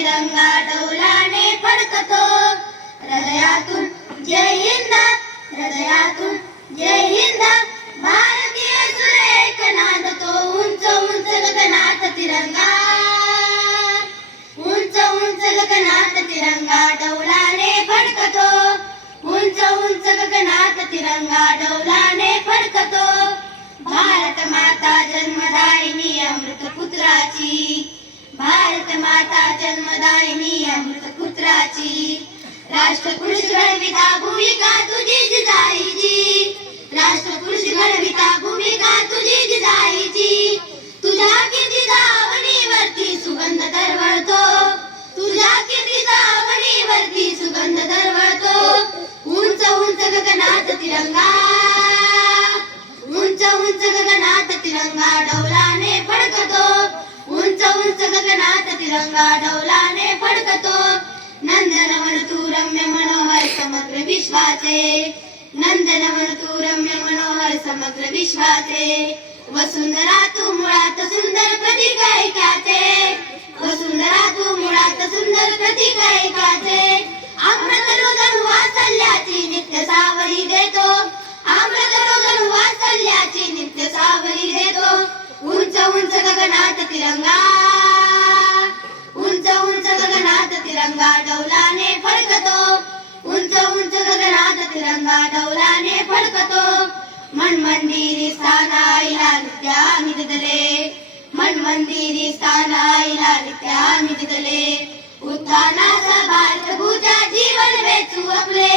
तिरंगा डौलाने फडकतो. हृदयातून जय हिंद हृदयातून जय हिंद. भारतीय सुरेख नांदतो उंच उंच गगनात तिरंगा. उंच उंच गगनात तिरंगा डौलाने फडकतो. उंच उंच गगनात तिरंगा डौलाने फडकतो. भारत माता जन्मदायिनी अमृत पुत्राची. माता जन्मदायिनी अमृत पुत्राची. राष्ट्रपुरुष घडविता भूमिका तुझी जिजाईची. राष्ट्रपुरुष घडविता भूमिका तुझी जिजाईची. तुझ्या कीर्तीचा वनीवरती सुगंध दरवळतो. तुझ्या कीर्तीचा वनीवरती सुगंध दरवळतो. उंच उंच गगनात तिरंगा. उंच उंच गगनात तिरंगा डौलाने फडकतो. उंच उंच गगनात तिरंगा डौलाने फडकतो. नंदनवन तू रम्य मनोहर समग्र विश्वाचे. नंदनवन तू रम्य मनोहर समग्र विश्वाचे. वसुंधरा तू मुळात सुंदर प्रतीक ऐकाचे तिरंगा डौलाने फडकतो. उंच उंच गगनात तिरंगा डौलाने फडकतो. मन मंदिरी स्थान आईला नित्या निधले मन मंदिरी स्थान आईला नित्या निधले उत्थानाचा भारत भूजा जीवन वेचू आपले.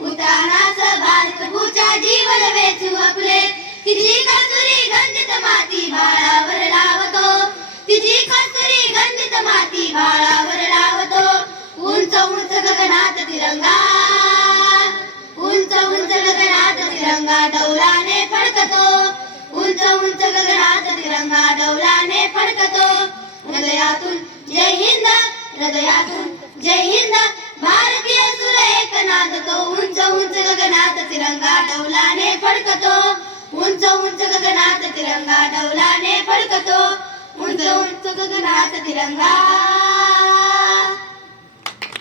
उत्थानाचा भारत भूजा जीवन वेचू आपले. तिची कसुरी गंजित माती बाळावर लावतो. तिची कसुरी गंजित माती बाळा उंच गगनात तिरंगा. उंच उंच गगनात तिरंगा डौलाने फडकतो. उंच उंच गगनात तिरंगा डौलाने फडकतो. हृदयातून जय हिंद हृदयातून जय हिंद. भारतीय सुर एक तो. उंच उंच गगनात तिरंगा डौलाने फडकतो. उंच उंच गगनात तिरंगा डौलाने फडकतो. उंच उंच गगनात तिरंगा.